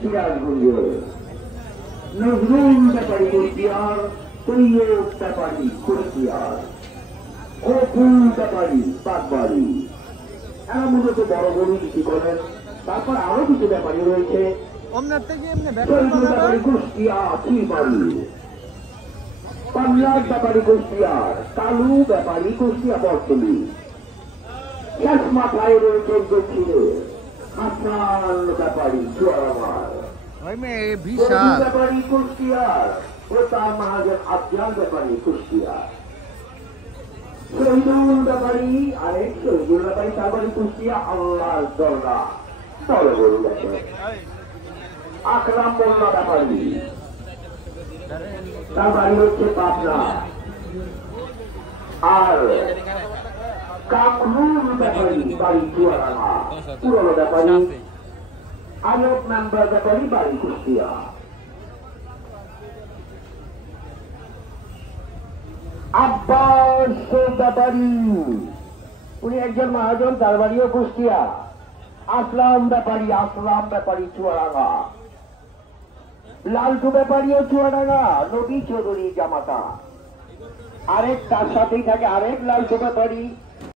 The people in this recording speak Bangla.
সিরাজগঞ্জ নজরুল ব্যাপারী কুষ্টিয়ার, তৈয়ব ব্যাপারী কুষ্টিয়ার, অপুল ব্যাপারী পাটবাড়ি। এরা মূলত বড় গরু বিক্রি করেন। তারপর আরো কিছু ব্যাপারী রয়েছে, ব্যাপারী কুষ্টিয়া ত্রিবাড়ি, পাল্লার ব্যাপারী কুষ্টিয়ার, কালু ব্যাপারী কুষ্টিয়া বর্তলি, শেষ মাথায় রয়েছেন দক্ষিণে হাসান ব্যাপারী চুয়ারামার, ব্যাপারী কুষ্টিয়ার, প্রতাপ মহাজন আফজাল ব্যাপারী কুষ্টিয়ার, শহীদুল ব্যাপারী আরেক শহীদুল ব্যাপারী তার বাড়ি কুষ্টিয়া আল্লাহর দরগা বড় গরু ব্যাপারী, আকরাম মোল্লা ব্যাপারী তার বাড়ি হচ্ছে পাবনা, আর কামরুল ব্যাপারী বাড়ি চুয়াডাঙ্গা, পুরনো ব্যাপারী আলোক মেম্বার ব্যাপারী বাড়ি কুষ্টিয়া, আব্বাস ব্যাপারী উনি একজন মহাজন, তার বাড়িও কুষ্টিয়া, আসলাম ব্যাপারী চুয়াডাঙ্গা, লালটু ব্যাপারীও চুয়াডাঙ্গা, নবী চৌধুরী জামাতা, আরেক তার সাথেই থাকে আরেক লালটু ব্যাপারী